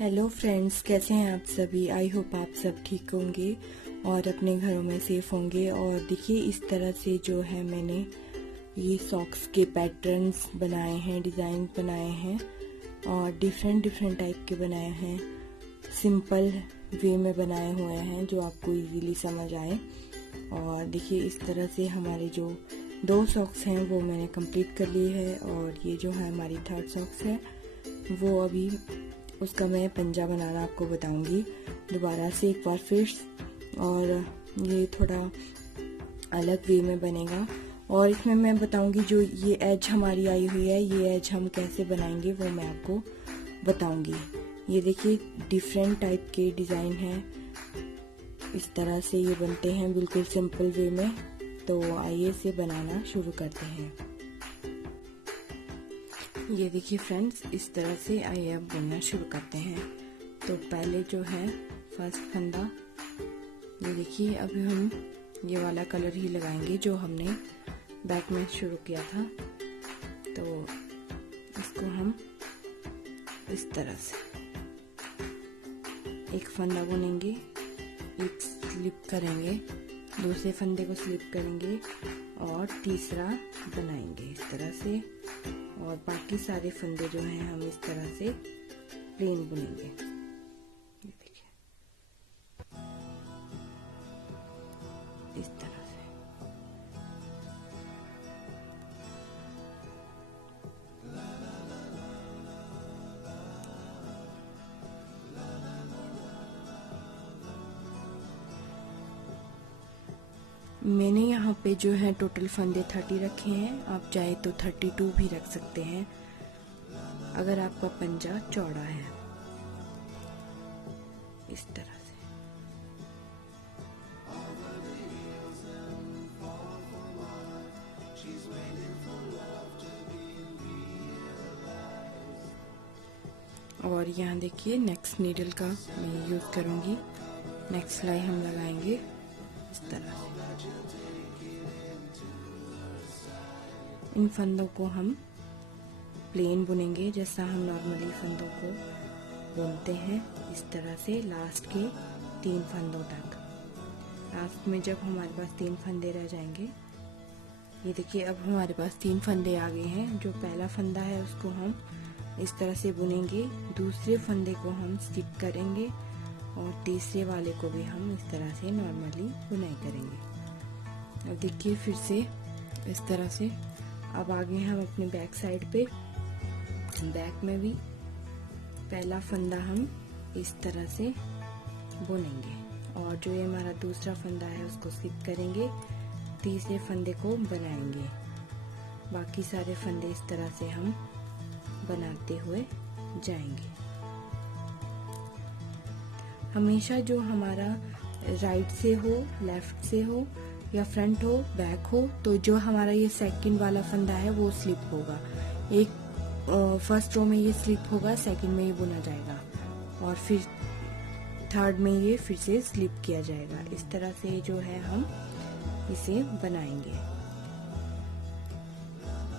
Hello friends, कैसे हैं आप सभी। आई होप आप सब ठीक होंगे और अपने घरों में सेफ होंगे। और देखिए इस तरह से जो है मैंने ये सॉक्स के पैटर्न्स बनाए हैं, डिज़ाइन बनाए हैं और डिफरेंट टाइप के बनाए हैं। सिंपल वे में बनाए हुए हैं जो आपको इजीली समझ आए। और देखिए इस तरह से हमारे जो 2 सॉक्स हैं वो मैंने कंप्लीट कर लिए हैं और ये जो है हमारी 3rd सॉक्स है वो अभी उसका मैं पंजा बनाना आपको बताऊंगी दोबारा से एक बार फिर। और ये थोड़ा अलग वे में बनेगा और इसमें मैं बताऊंगी जो ये एज हमारी आई हुई है, ये एज हम कैसे बनाएंगे वो मैं आपको बताऊंगी। ये देखिए डिफरेंट टाइप के डिज़ाइन हैं, इस तरह से ये बनते हैं बिल्कुल सिंपल वे में। तो आइए इसे बनाना शुरू करते हैं। ये देखिए फ्रेंड्स, इस तरह से आइए अब बुनना शुरू करते हैं। तो पहले जो है फर्स्ट फंदा, ये देखिए अभी हम ये वाला कलर ही लगाएंगे जो हमने बैक में शुरू किया था। तो इसको हम इस तरह से एक फंदा बुनेंगे, एक स्लिप करेंगे, दूसरे फंदे को स्लिप करेंगे और तीसरा बनाएंगे इस तरह से। और बाकी सारे फंदे जो हैं हम इस तरह से प्लेन बुनेंगे। ये देखिए इस तरह से। मैंने यहाँ पे जो है टोटल फंदे 30 रखे हैं। आप चाहे तो 32 भी रख सकते हैं अगर आपका पंजा चौड़ा है। इस तरह से और यहाँ देखिए नेक्स्ट नीडल का मैं यूज करूंगी। नेक्स्ट सिलाई हम लगाएंगे इस तरह से। इन फंदों को हम प्लेन बुनेंगे जैसा हम नॉर्मली फंदों को बुनते हैं, इस तरह से लास्ट के 3 फंदों तक। लास्ट में जब हमारे पास 3 फंदे रह जाएंगे, ये देखिए अब हमारे पास 3 फंदे आ गए हैं। जो पहला फंदा है उसको हम इस तरह से बुनेंगे, दूसरे फंदे को हम स्टिप करेंगे और तीसरे वाले को भी हम इस तरह से नॉर्मली बुनाई करेंगे। अब देखिए फिर से इस तरह से। अब आगे हम अपने बैक साइड पे, बैक में भी पहला फंदा हम इस तरह से बुनेंगे और जो ये हमारा दूसरा फंदा है उसको स्किप करेंगे, तीसरे फंदे को बनाएंगे। बाकी सारे फंदे इस तरह से हम बनाते हुए जाएंगे। हमेशा जो हमारा राइट से हो, लेफ्ट से हो या फ्रंट हो, बैक हो, तो जो हमारा ये सेकंड वाला फंदा है वो स्लिप होगा। एक फर्स्ट रो में ये स्लिप होगा, सेकंड में ये बुना जाएगा और फिर थर्ड में ये फिर से स्लिप किया जाएगा। इस तरह से जो है हम इसे बनाएंगे।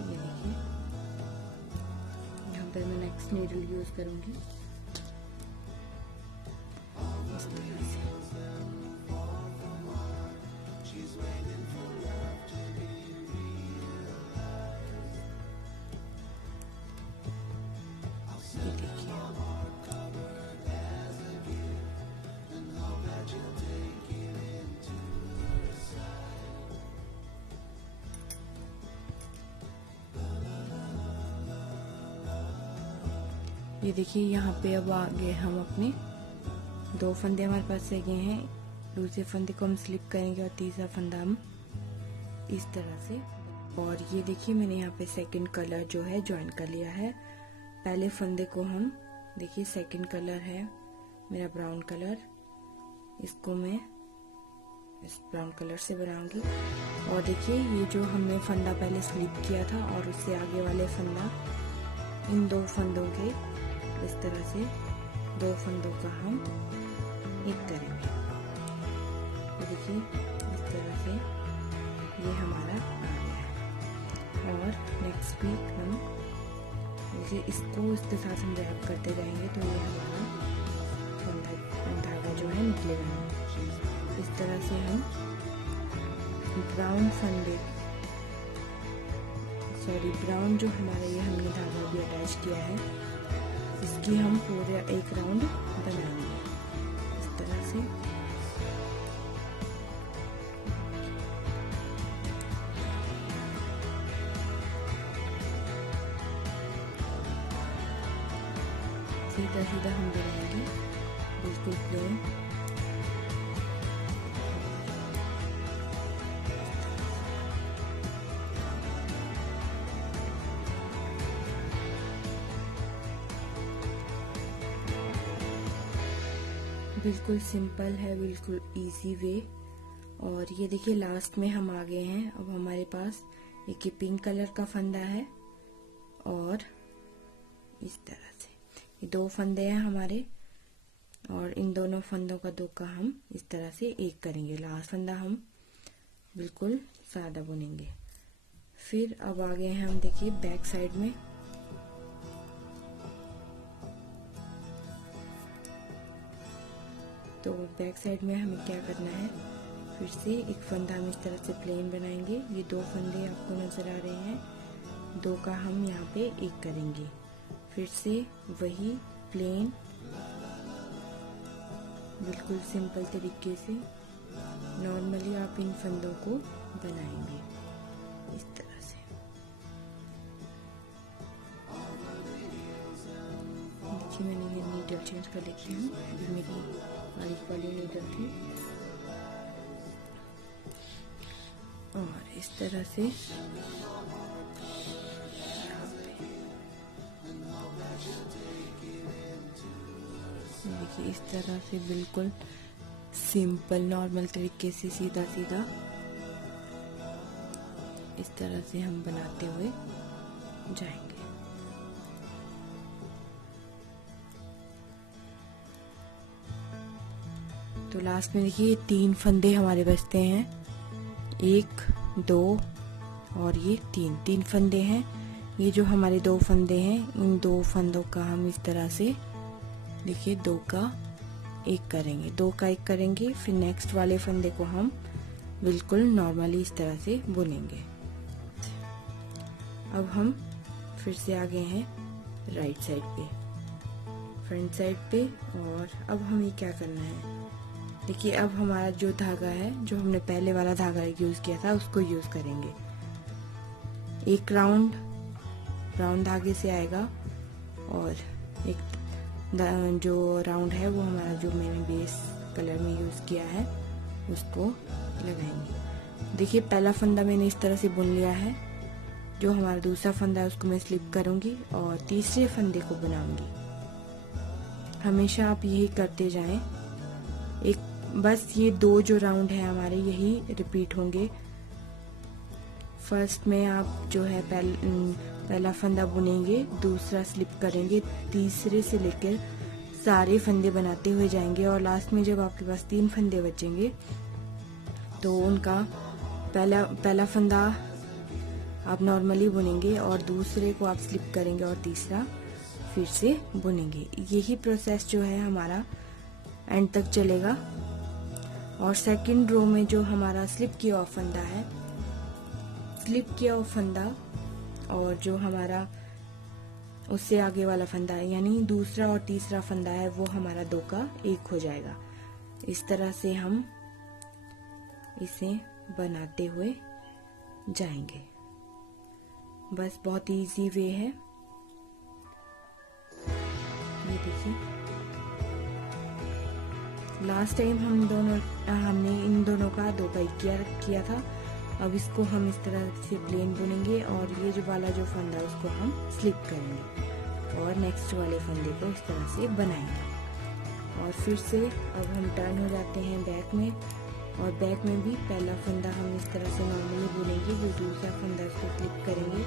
ये देखिए यहाँ पर मैं नेक्स्ट नीडल यूज करूंगी इस तरह से। ये देखिए यहाँ पे अब आगे हम अपने 2 फंदे हमारे पास रह गए हैं, दूसरे फंदे को हम स्लिप करेंगे और तीसरा फंदा हम इस तरह से। और ये देखिए मैंने यहाँ पे सेकंड कलर जो है ज्वाइन कर लिया है। पहले फंदे को हम देखिए, सेकंड कलर है मेरा ब्राउन कलर, इसको मैं इस ब्राउन कलर से बनाऊंगी। और देखिए ये जो हमने फंदा पहले स्लिप किया था और उससे आगे वाले फंदा, इन 2 फंदों के इस तरह से 2 फंदों का हम एक करेंगे। देखिए इस तरह से ये हमारा आ गया है। और नेक्स्ट वीक हम जैसे इसको इसके साथ हम रैप करते जाएंगे तो ये हमारा पतले बनाएंगे। इस तरह से हम ब्राउन जो हमारा ये हमने धागा भी अटैच किया है, इसकी हम पूरा एक राउंड बनाएंगे इस तरह से। सीधा सीधा हम बनाएंगे, बिल्कुल प्लेन। बिल्कुल सिंपल है, बिल्कुल इजी वे। और ये देखिए लास्ट में हम आ गए हैं। अब हमारे पास एक पिंक कलर का फंदा है और इस तरह से ये दो फंदे हैं हमारे, और इन दोनों फंदों का धोखा हम इस तरह से एक करेंगे। लास्ट फंदा हम बिल्कुल सादा बुनेंगे। फिर अब आ गए हैं हम देखिए बैक साइड में। तो बैक साइड में हमें क्या करना है, फिर से एक फंदा हम इस तरह से प्लेन बनाएंगे। ये दो फंदे आपको नजर आ रहे हैं, दो का हम यहाँ पे एक करेंगे। फिर से वही प्लेन बिल्कुल सिंपल तरीके से नॉर्मली आप इन फंदों को बनाएंगे इस तरह से। देखिए मैंने ये नीडल चेंज कर लिखी हूँ, ये मेरी वाली नीडल थी। और इस तरह से देखिए इस तरह से बिल्कुल सिंपल नॉर्मल तरीके से सीधा सीधा इस तरह से हम बनाते हुए जाएंगे। तो लास्ट में देखिए 3 फंदे हमारे बचते हैं, 1 2 और ये 3 फंदे हैं। ये जो हमारे 2 फंदे हैं, इन 2 फंदों का हम इस तरह से देखिए 2 का 1 करेंगे, 2 का 1 करेंगे। फिर नेक्स्ट वाले फंदे को हम बिल्कुल नॉर्मली इस तरह से बुनेंगे। अब हम फिर से आ गए हैं राइट साइड पे, फ्रंट साइड पे। और अब हमें क्या करना है, देखिए अब हमारा जो धागा है, जो हमने पहले वाला धागा यूज किया था, उसको यूज करेंगे। एक राउंड धागे से आएगा और एक जो राउंड है वो हमारा जो मैंने बेस कलर में यूज किया है उसको लगाएंगे। देखिए पहला फंदा मैंने इस तरह से बुन लिया है। जो हमारा दूसरा फंदा है उसको मैं स्लिप करूंगी और तीसरे फंदे को बनाऊंगी। हमेशा आप यही करते जाएं। बस ये 2 जो राउंड है हमारे यही रिपीट होंगे। फर्स्ट में आप जो है पहला फंदा बुनेंगे, दूसरा स्लिप करेंगे, तीसरे से लेकर सारे फंदे बनाते हुए जाएंगे। और लास्ट में जब आपके पास 3 फंदे बचेंगे तो उनका पहला फंदा आप नॉर्मली बुनेंगे और दूसरे को आप स्लिप करेंगे और तीसरा फिर से बुनेंगे। यही प्रोसेस जो है हमारा एंड तक चलेगा। और सेकंड रो में जो हमारा स्लिप किया हुआ फंदा है, स्लिप किया हुआ फंदा और जो हमारा उससे आगे वाला फंदा है, यानी दूसरा और तीसरा फंदा है, वो हमारा 2 का 1 हो जाएगा। इस तरह से हम इसे बनाते हुए जाएंगे। बस बहुत इजी वे है। ये देखिए लास्ट टाइम हमने इन दोनों का 2 का 1 किया था। अब इसको हम इस तरह से प्लेन बुनेंगे और ये जो वाला जो फंदा है उसको हम स्लिप करेंगे और नेक्स्ट वाले फंदे को इस तरह से बनाएंगे। और फिर से अब हम टर्न हो जाते हैं बैक में, और बैक में भी पहला फंदा हम इस तरह से नॉर्मली बुनेंगे, जो दूसरा फंदा उसको स्लिप करेंगे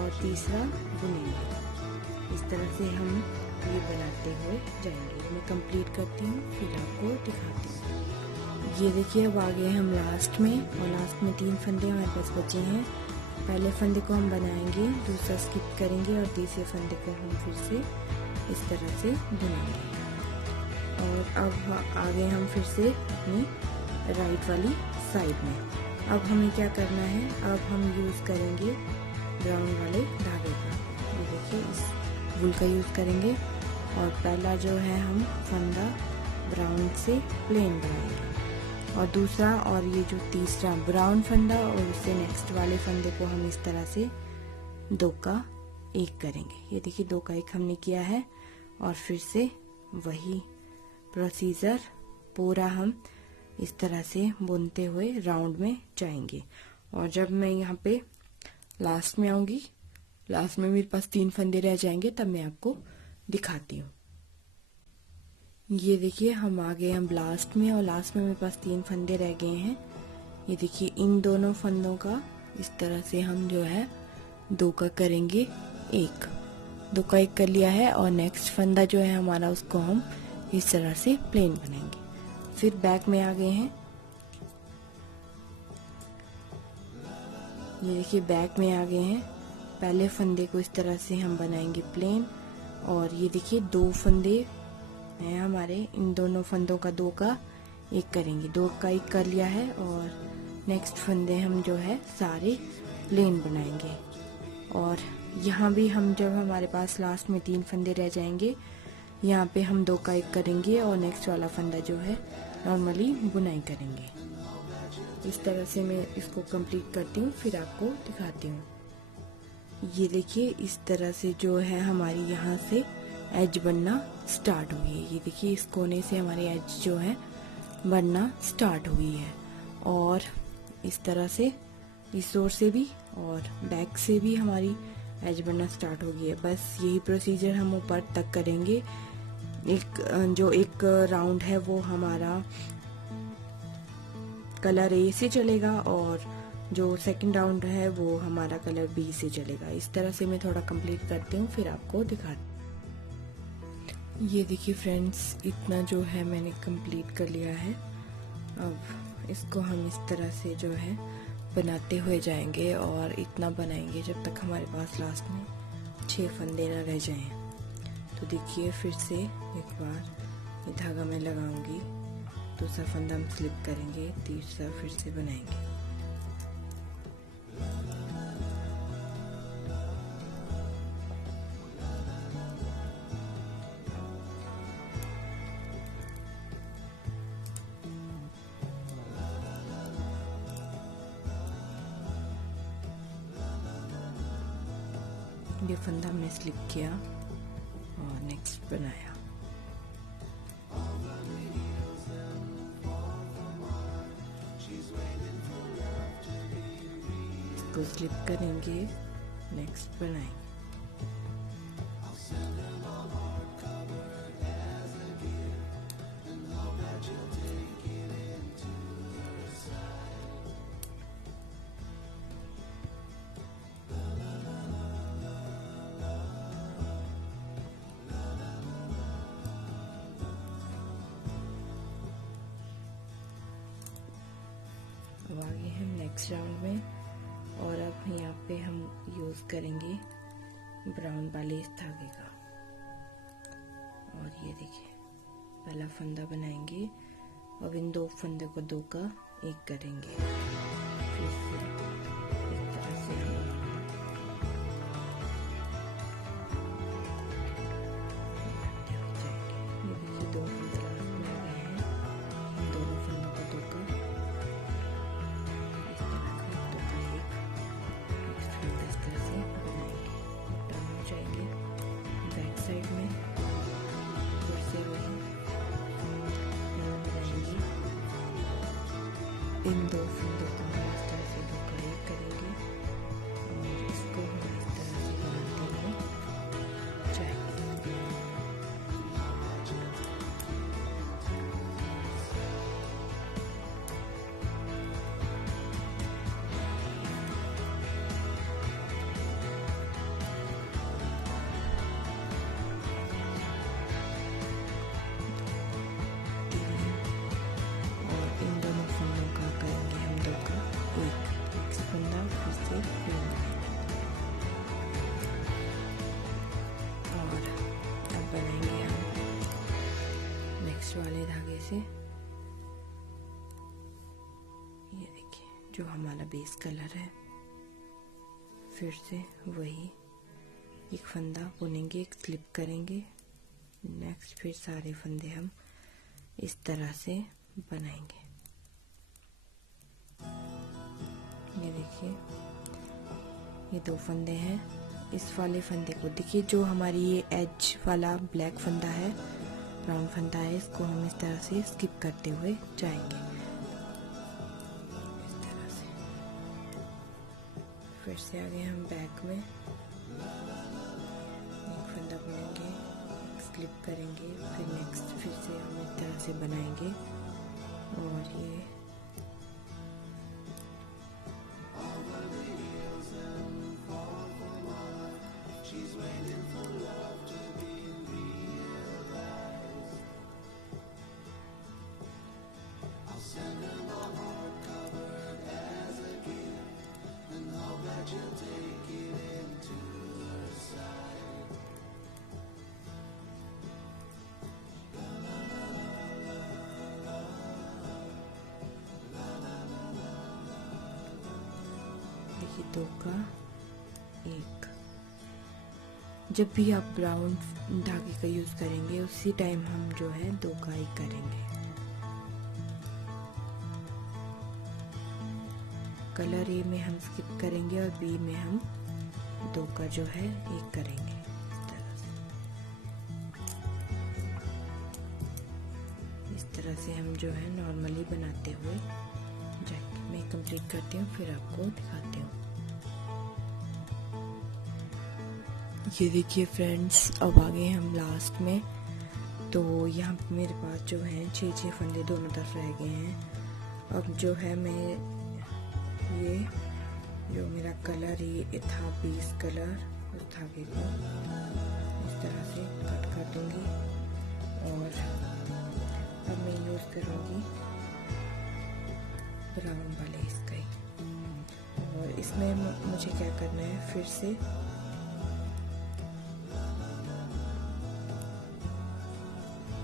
और तीसरा बुनेंगे। इस तरह से हम ये बनाते हुए जाएंगे। मैं कंप्लीट करती हूँ फिर आपको दिखाती हूँ। ये देखिए अब आ गए हम लास्ट में, और लास्ट में 3 फंदे हमारे पास बचे हैं। पहले फंदे को हम बनाएंगे, दूसरा स्किप करेंगे और तीसरे फंदे को हम फिर से इस तरह से बुनेंगे। और अब आ गए हम फिर से अपनी राइट वाली साइड में। अब हमें क्या करना है, अब हम यूज़ करेंगे ब्राउन वाले धागे का। ये देखिए इस वूल का यूज़ करेंगे और पहला जो है हम फंदा ब्राउन से प्लेन बनाएंगे और दूसरा और ये जो तीसरा ब्राउन फंदा और उससे नेक्स्ट वाले फंदे को हम इस तरह से 2 का 1 करेंगे। ये देखिए 2 का 1 हमने किया है और फिर से वही प्रोसीजर पूरा हम इस तरह से बुनते हुए राउंड में जाएंगे। और जब मैं यहाँ पे लास्ट में आऊंगी, लास्ट में मेरे पास 3 फंदे रह जाएंगे, तब मैं आपको दिखाती हूँ। ये देखिए हम आ गए हम लास्ट में और लास्ट में मेरे पास 3 फंदे रह गए हैं। ये देखिए इन दोनों फंदों का इस तरह से हम जो है 2 का करेंगे 1, 2 का 1 कर लिया है और नेक्स्ट फंदा जो है हमारा उसको हम इस तरह से प्लेन बनाएंगे। फिर बैक में आ गए हैं, ये देखिए बैक में आ गए हैं। पहले फंदे को इस तरह से हम बनाएंगे प्लेन और ये देखिए 2 फंदे हैं हमारे, इन दोनों फंदों का 2 का 1 करेंगे। 2 का 1 कर लिया है और नेक्स्ट फंदे हम जो है सारे प्लेन बनाएंगे। और यहाँ भी हम जब हमारे पास लास्ट में 3 फंदे रह जाएंगे, यहाँ पे हम 2 का 1 करेंगे और नेक्स्ट वाला फंदा जो है नॉर्मली बुनाई करेंगे। इस तरह से मैं इसको कंप्लीट करती हूँ, फिर आपको दिखाती हूँ। ये देखिए इस तरह से जो है हमारी यहाँ से एज बनना स्टार्ट हुई है। ये देखिए इस कोने से हमारी एज जो है बनना स्टार्ट हुई है और इस तरह से इस ओर से भी और बैक से भी हमारी एज बनना स्टार्ट हो गई है। बस यही प्रोसीजर हम ऊपर तक करेंगे। एक राउंड है वो हमारा कलर A से चलेगा और जो सेकंड राउंड है वो हमारा कलर B से चलेगा। इस तरह से मैं थोड़ा कंप्लीट करती हूँ, फिर आपको दिखाती हूँ। ये देखिए फ्रेंड्स, इतना जो है मैंने कंप्लीट कर लिया है। अब इसको हम इस तरह से जो है बनाते हुए जाएंगे और इतना बनाएंगे जब तक हमारे पास लास्ट में 6 फंदे ना रह जाएं। तो देखिए फिर से एक बार ये धागा मैं लगाऊंगी, दूसरा फंदा हम स्लिप करेंगे, तीसरा फिर से बनाएंगे। ये फंदा हमने स्लिप किया और नेक्स्ट बनाया। इसको स्लिप करेंगे, नेक्स्ट बनाएंगे। अब आगे हम नेक्स्ट राउंड में और अब यहाँ पे हम यूज़ करेंगे ब्राउन वाले इस धागे का। और ये देखिए पहला फंदा बनाएंगे और इन 2 फंदे को 2 का 1 करेंगे। फिर से इस तरह से हम ये देखिए 2 फंदे लास्ट में आ गए हैं, इन दोनों फंदों को 2 का साइड में फिर से वही बनाएंगे। इन 2 फंदों को हम इस तरह से 2 का 1 करेंगे और इसको हम इस तरह से बनाते हुए जाएंगे। से। ये देखिए जो हमारा बेस कलर है, फिर से वही एक फंदा बुनेंगे, एक स्लिप करेंगे, नेक्स्ट फिर सारे फंदे हम इस तरह से बनाएंगे। ये देखिए ये 2 फंदे हैं। इस वाले फंदे को देखिए, जो हमारी ये एज वाला ब्लैक फंदा है, ब्राउन फंदा है, इसको हम इस तरह से स्किप करते हुए जाएंगे। इस तरह से फिर से आगे हम बैक में एक फंदा बुनेंगे, स्लिप करेंगे, फिर नेक्स्ट फिर से हम इस तरह से बनाएंगे। और ये देखिए 2 का 1। जब भी आप ब्राउन धागे का यूज करेंगे उसी टाइम हम जो है 2 का 1 करेंगे। कलर ए में हम स्किप करेंगे और बी में हम 2 का जो है 1 करेंगे। इस तरह से हम जो है नॉर्मली बनाते हुए जाएंगे। मैं कंप्लीट करती हूँ फिर आपको दिखाती हूँ। ये देखिए फ्रेंड्स, अब आ गए हम लास्ट में। तो यहाँ पे मेरे पास जो है 6 फंदे दोनों तरफ रह गए हैं। अब जो है मैं ये जो मेरा कलर ये था बेस कलर, उस धागे को इस तरह से कट कर दूंगी और अब मैं यूज करूंगी ब्राउन वाले इसका ही। और इसमें मुझे क्या करना है, फिर से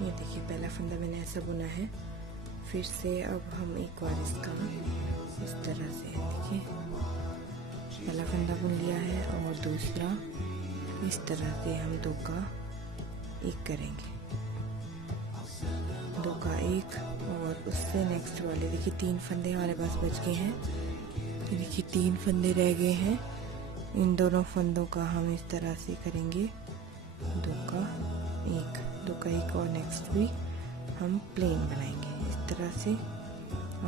ये देखिए पहला फंदा मैंने ऐसा बुना है। फिर से अब हम एक बार इसका इस तरह से देखिए पहला फंदा बुन लिया है और दूसरा इस तरह से हम 2 का 1 करेंगे। 2 का 1 और उससे नेक्स्ट वाले देखिए 3 फंदे हमारे पास बच गए हैं। देखिए 3 फंदे रह गए हैं। इन दोनों फंदों का हम इस तरह से करेंगे 2 का 1, 2 का 1 और नेक्स्ट भी हम प्लेन बनाएंगे इस तरह से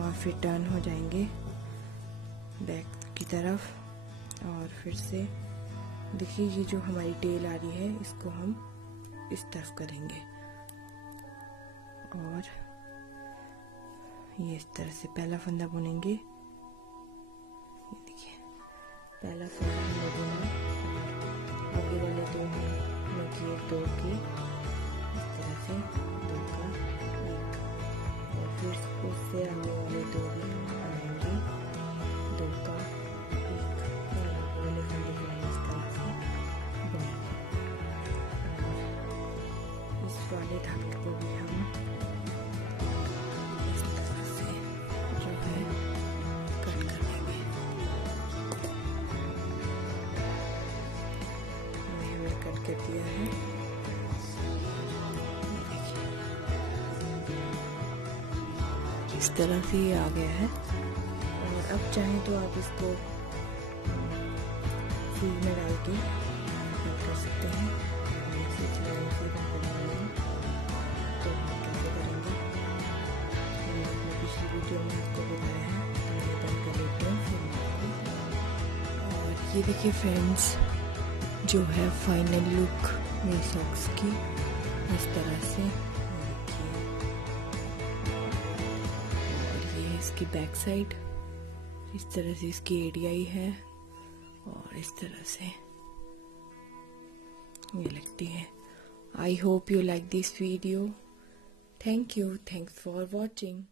और फिर टर्न हो जाएंगे बैक की तरफ। और फिर से देखिए ये जो हमारी टेल आ रही है इसको हम इस तरफ करेंगे और ये इस तरह से पहला फंदा बुनेंगे। ये देखिए पहला फंदा हमने बुना, आगे वाले 2 हमने किए 2 के इस तरह से 2 का 1 और फिर उससे आगे वाले 2 भी बनाएंगे 2 का 1 और आगे वाले फंदे को इस तरह से बुनेंगे। और इस वाले धागे को भी हम इस तरह से जो है कट कर देंगे। हमने कट कर दिया है। इस तरह से ये आ गया है। और अब चाहें तो आप इसको सील में डाल के कट कर सकते हैं। तो हम कैसे करेंगे मैंने अपनी पिछली वीडियो में आपको बताया है, तो मैं बंद कर लेती हूँ फिर। और ये देखिए फ्रेंड्स जो है फाइनल लुक मेरे सॉक्स की इस तरह से। इसकी बैक साइड इस तरह से इसकी एडीआई है और इस तरह से ये लगती है। I hope you like this video. Thank you, thanks for watching.